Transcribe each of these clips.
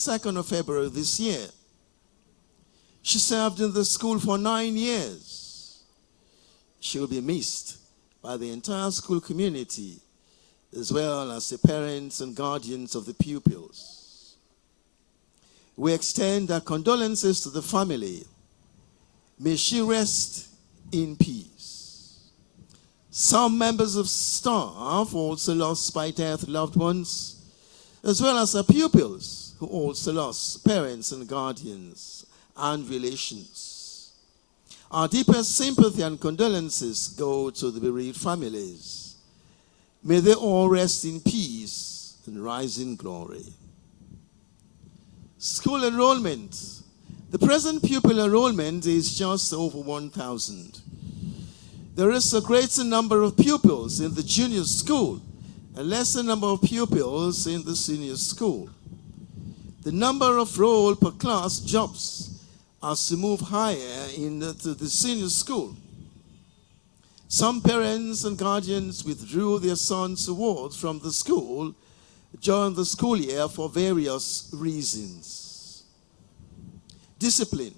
2nd of February this year. She served in the school for 9 years. She will be missed by the entire school community, as well as the parents and guardians of the pupils. We extend our condolences to the family. May she rest in peace. Some members of staff also lost by death loved ones, as well as our pupils who also lost parents and guardians and relations. Our deepest sympathy and condolences go to the bereaved families. May they all rest in peace and rise in glory. School enrollment. The present pupil enrollment is just over 1,000. There is a greater number of pupils in the junior school, a lesser number of pupils in the senior school. The number of roll per class jumps as we move higher into the senior school. Some parents and guardians withdrew their sons' awards from the school during the school year for various reasons. Discipline.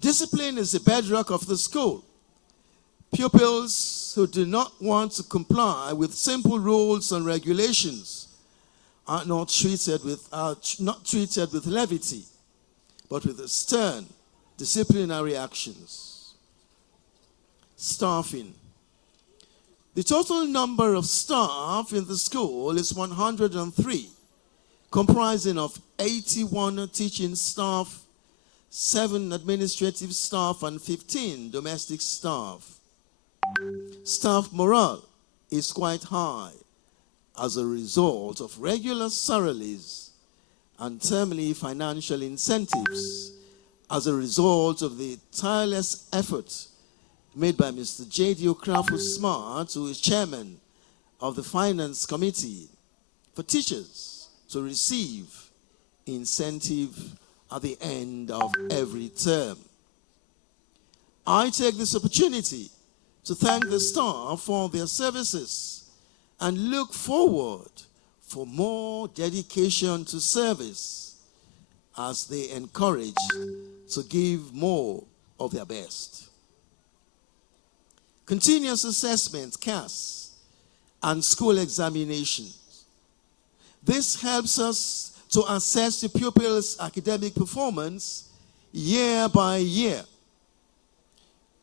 Discipline is the bedrock of the school. Pupils who do not want to comply with simple rules and regulations are not treated with levity, but with stern disciplinary actions. Staffing. The total number of staff in the school is 103, comprising of 81 teaching staff, 7 administrative staff, and 15 domestic staff. Staff morale is quite high as a result of regular salaries and termly financial incentives as a result of the tireless effort made by Mr. J.D. Okrafu-Smart, who is chairman of the Finance Committee, for teachers to receive incentive at the end of every term. I take this opportunity to thank the staff for their services and look forward for more dedication to service as they encourage to give more of their best. Continuous assessment, CAS, and school examinations. This helps us to assess the pupils' academic performance year by year.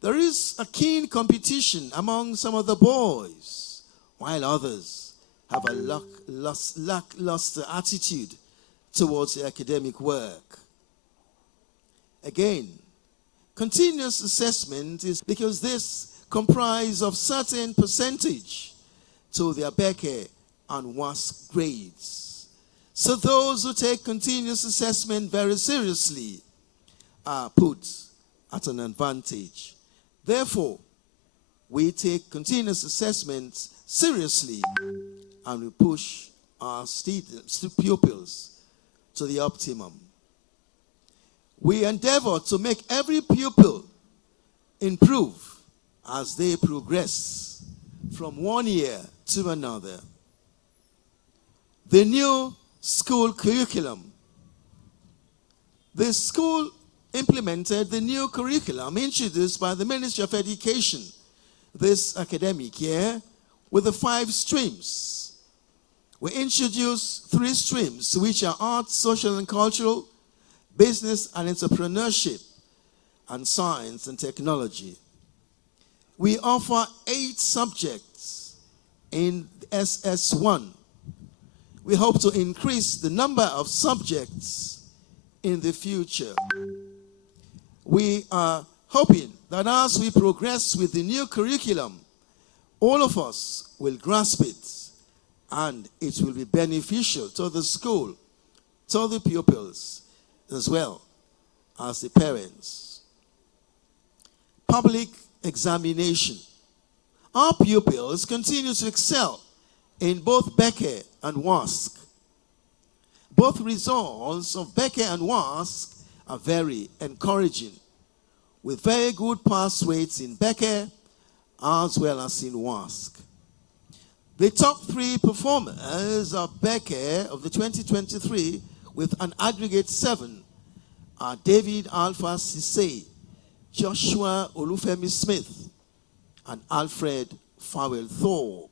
There is a keen competition among some of the boys, while others have a lackluster attitude towards the academic work. Again, continuous assessment is because this comprises of certain percentage to their Becker and WASC grades. So those who take continuous assessment very seriously are put at an advantage. Therefore, we take continuous assessments seriously and we push our pupils to the optimum. We endeavor to make every pupil improve as they progress from one year to another. The new school curriculum. The school implemented the new curriculum introduced by the Ministry of Education this academic year with the 5 streams. We introduced 3 streams, which are arts, social and cultural, business and entrepreneurship, and science and technology. We offer 8 subjects in SS1. We hope to increase the number of subjects in the future. We are hoping that as we progress with the new curriculum, all of us will grasp it and it will be beneficial to the school, to the pupils, as well as the parents. Public examination. Our pupils continue to excel in both Becker and WASC. Both results of Becker and WASC are very encouraging, with very good pass rates in Becker as well as in WASC. The top 3 performers of Becker of the 2023 with an aggregate 7 are David Alpha Sise, Joshua Olufemi Smith, and Alfred Fowell Thorpe.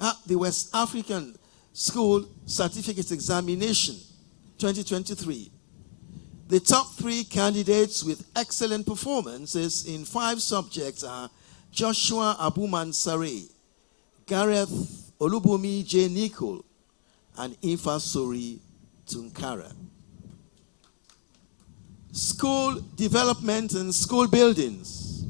At the West African School Certificate Examination 2023, the top 3 candidates with excellent performances in 5 subjects are Joshua Abuman Sare, Gareth Olubumi J. Nicol, and Ifasori Tunkara. School development and school buildings.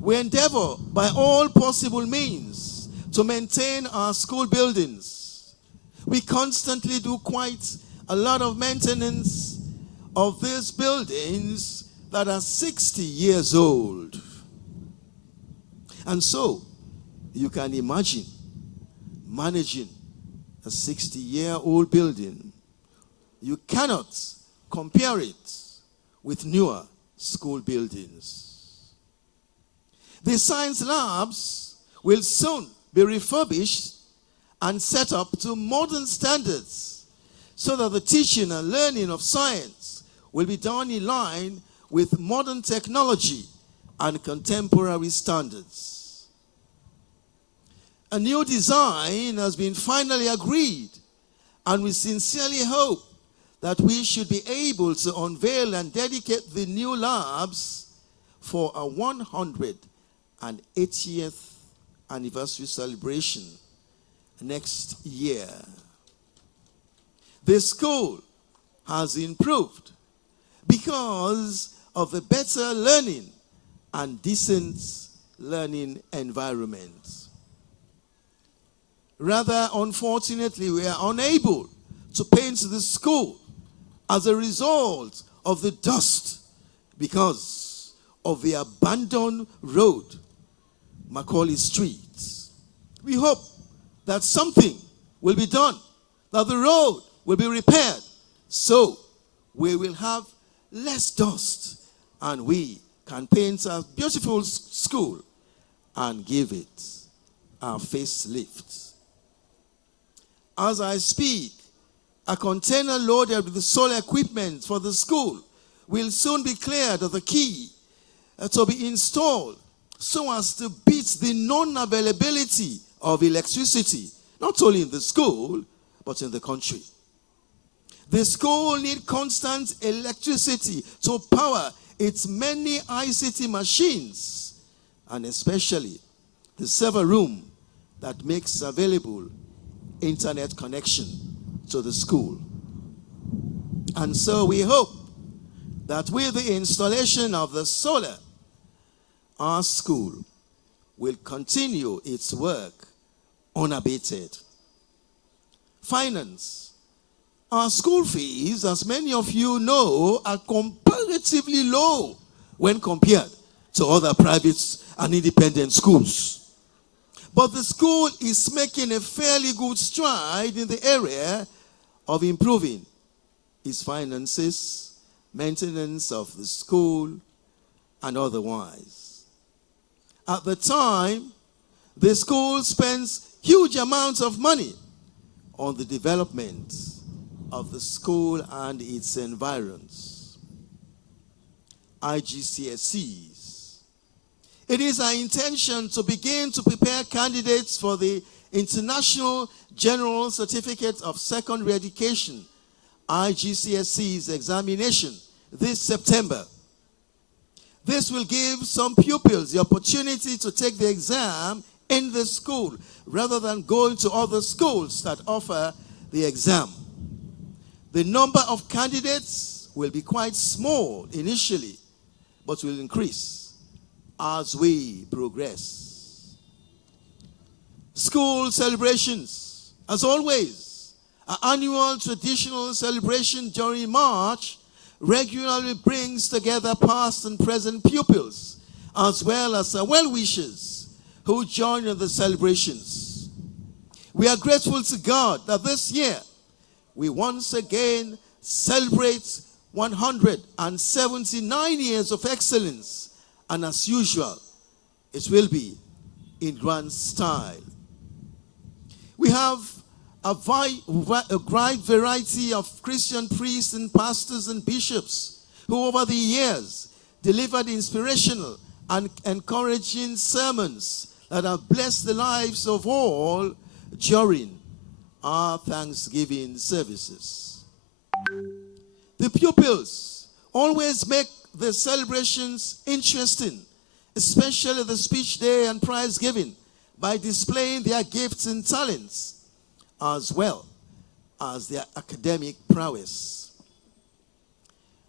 We endeavor by all possible means to maintain our school buildings. We constantly do quite a lot of maintenance of these buildings that are 60 years old. And so, you can imagine managing a 60-year-old building. You cannot compare it with newer school buildings. The science labs will soon be refurbished and set up to modern standards so that the teaching and learning of science will be done in line with modern technology and contemporary standards. A new design has been finally agreed, and we sincerely hope that we should be able to unveil and dedicate the new labs for a 180th anniversary celebration next year. The school has improved because of the better learning and decent learning environment. Rather, unfortunately, we are unable to paint the school as a result of the dust because of the abandoned road, Macaulay Street. We hope that something will be done, that the road will be repaired, so we will have less dust and we can paint a beautiful school and give it a facelift. As I speak, a container loaded with the solar equipment for the school will soon be cleared of the key to be installed so as to beat the non-availability of electricity, not only in the school, but in the country. The school needs constant electricity to power its many ICT machines, and especially the server room that makes available internet connection to the school. And so we hope that with the installation of the solar, our school will continue its work unabated. Finance. Our school fees, as many of you know, are comparatively low when compared to other private and independent schools. But the school is making a fairly good stride in the area of improving its finances, maintenance of the school, and otherwise. At the time, the school spends huge amounts of money on the development of the school and its environs. IGCSEs. It is our intention to begin to prepare candidates for the International General Certificate of Secondary Education, IGCSEs examination this September. This will give some pupils the opportunity to take the exam in the school rather than going to other schools that offer the exam. The number of candidates will be quite small initially, but will increase as we progress. School celebrations. As always, our annual traditional celebration during March regularly brings together past and present pupils, as well as our well-wishers who join in the celebrations. We are grateful to God that this year we once again celebrate 179 years of excellence, and as usual, it will be in grand style. We have a wide variety of Christian priests and pastors and bishops who over the years delivered inspirational and encouraging sermons that have blessed the lives of all during our Thanksgiving services. The pupils always make the celebrations interesting, especially the speech day and prize giving, by displaying their gifts and talents as well as their academic prowess.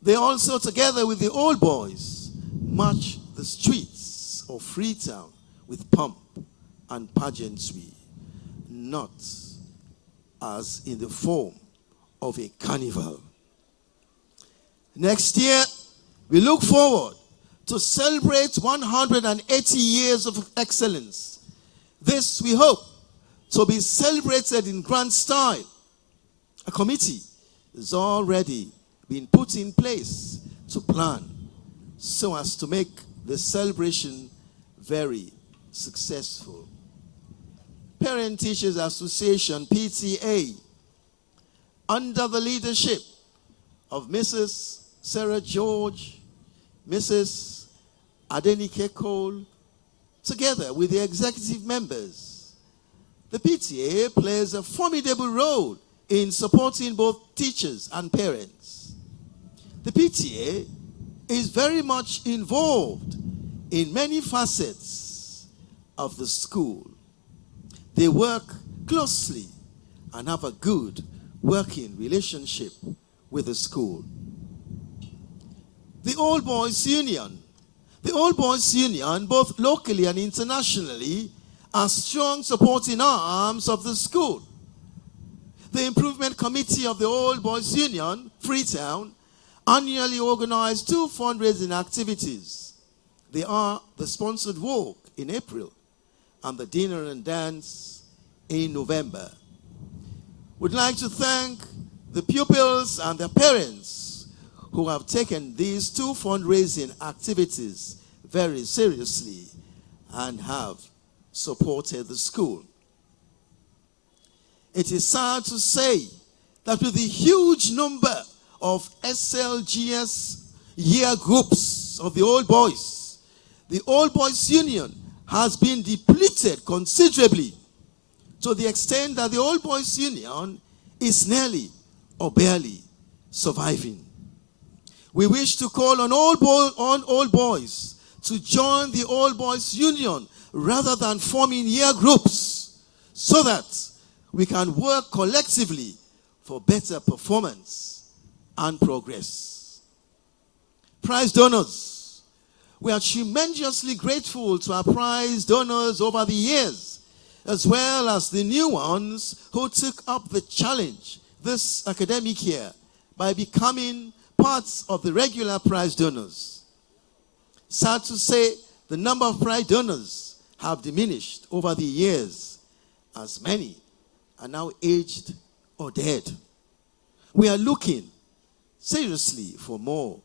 They also, together with the old boys, march the streets of Freetown with pomp and pageantry, not as in the form of a carnival. Next year, we look forward to celebrate 180 years of excellence. This, we hope, to be celebrated in grand style. A committee is already been put in place to plan so as to make the celebration very successful. Parent Teachers Association, PTA, under the leadership of Mrs. Sarah George, Mrs. Adenike Cole, together with the executive members, the PTA plays a formidable role in supporting both teachers and parents. The PTA is very much involved in many facets of the school. They work closely and have a good working relationship with the school. The Old Boys Union. The Old Boys Union, both locally and internationally, are strong supporting arms of the school. The Improvement Committee of the Old Boys Union, Freetown, annually organize 2 fundraising activities. They are the sponsored walk in April and the dinner and dance in November. We'd like to thank the pupils and their parents who have taken these 2 fundraising activities very seriously and have supported the school. It is sad to say that with the huge number of SLGS year groups of the Old Boys Union has been depleted considerably, to the extent that the Old Boys Union is nearly or barely surviving. We wish to call on all boys to join the Old Boys Union rather than forming year groups, so that we can work collectively for better performance and progress. Prize donors. We are tremendously grateful to our prize donors over the years, as well as the new ones who took up the challenge this academic year by becoming parts of the regular prize donors. Sad to say, the number of prize donors have diminished over the years, as many are now aged or dead. We are looking seriously for more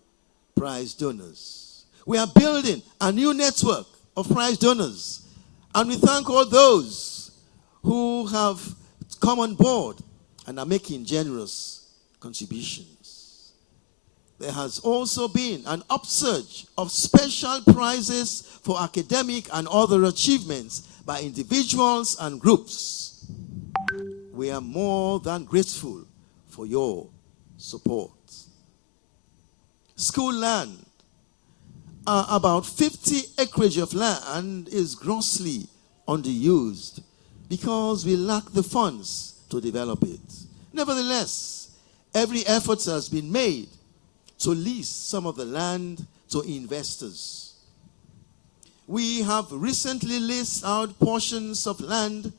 prize donors. We are building a new network of prize donors, and we thank all those who have come on board and are making generous contributions. There has also been an upsurge of special prizes for academic and other achievements by individuals and groups. We are more than grateful for your support. School land. About 50 acreage of land is grossly underused because we lack the funds to develop it. Nevertheless, every effort has been made to lease some of the land to investors. We have recently leased out portions of land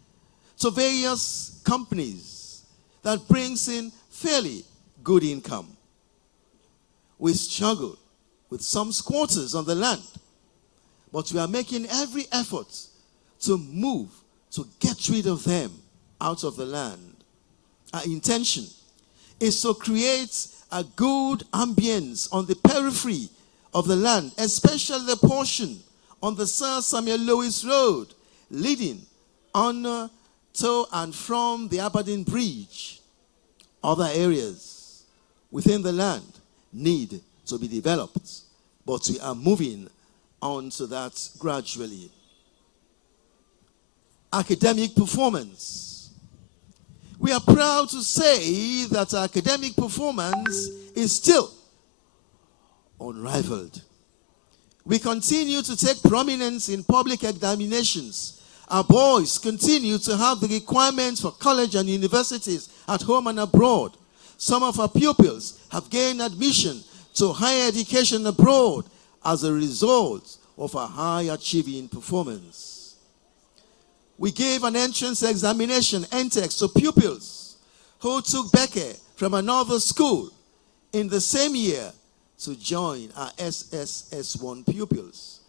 to various companies that brings in fairly good income. We struggle with some squatters on the land, but we are making every effort to move, to get rid of them out of the land. Our intention is to create a good ambience on the periphery of the land, especially the portion on the Sir Samuel Lewis Road leading on to and from the Aberdeen Bridge, other areas within the land need to be developed, but we are moving on to that gradually. Academic performance. We are proud to say that our academic performance is still unrivaled. We continue to take prominence in public examinations. Our boys continue to have the requirements for college and universities at home and abroad. Some of our pupils have gained admission to higher education abroad as a result of our high achieving performance. We gave an entrance examination, NTEX, to pupils who took Becker from another school in the same year to join our SSS1 pupils.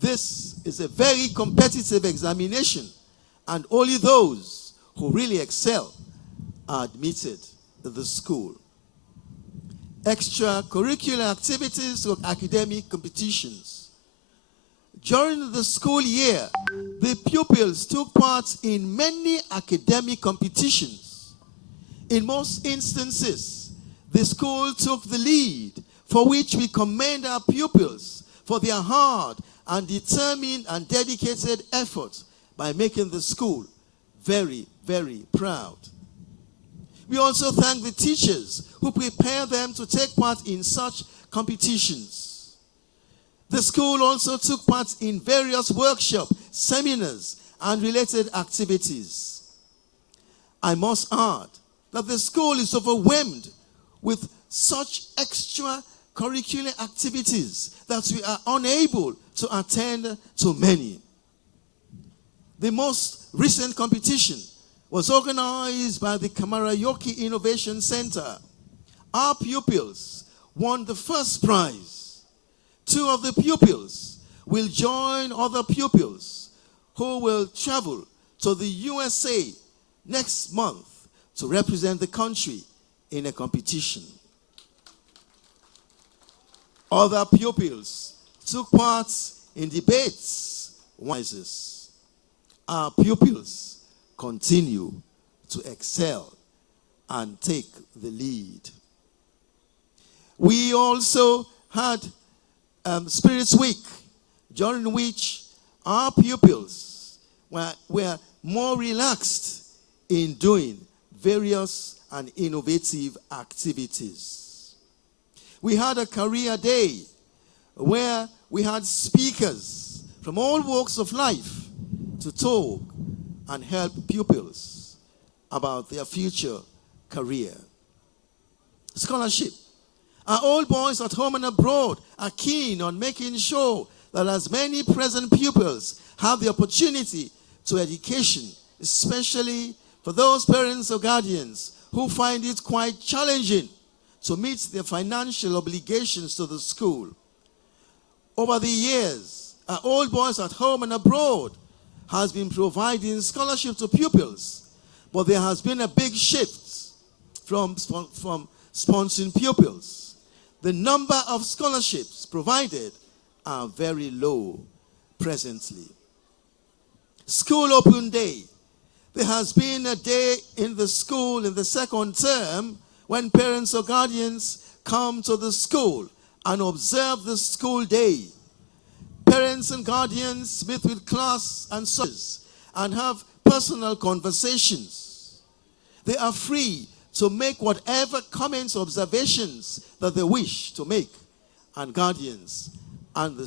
This is a very competitive examination, and only those who really excel are admitted to the school. Extracurricular activities or academic competitions. During the school year, the pupils took part in many academic competitions. In most instances, the school took the lead, for which we commend our pupils for their hard and determined and dedicated efforts by making the school very, very proud. We also thank the teachers who prepare them to take part in such competitions. The school also took part in various workshops, seminars, and related activities. I must add that the school is overwhelmed with such extracurricular activities that we are unable to attend to many. The most recent competition was organized by the Kamarayoki Innovation Center. Our pupils won the first prize. 2 of the pupils will join other pupils who will travel to the USA next month to represent the country in a competition. Other pupils took part in debates, quizzes. Our pupils continue to excel and take the lead. We also had Spirits Week, during which our pupils were more relaxed in doing various and innovative activities. We had a career day where we had speakers from all walks of life to talk and help pupils about their future career. Scholarship. Our old boys at home and abroad are keen on making sure that as many present pupils have the opportunity to education, especially for those parents or guardians who find it quite challenging to meet their financial obligations to the school. Over the years, our old boys at home and abroad has been providing scholarship to pupils, but there has been a big shift from sponsoring pupils. The number of scholarships provided are very low presently. School Open Day. There has been a day in the school in the second term when parents or guardians come to the school and observe the school day. Parents and guardians meet with class and students and have personal conversations. They are free to make whatever comments or observations that they wish to make, and guardians and the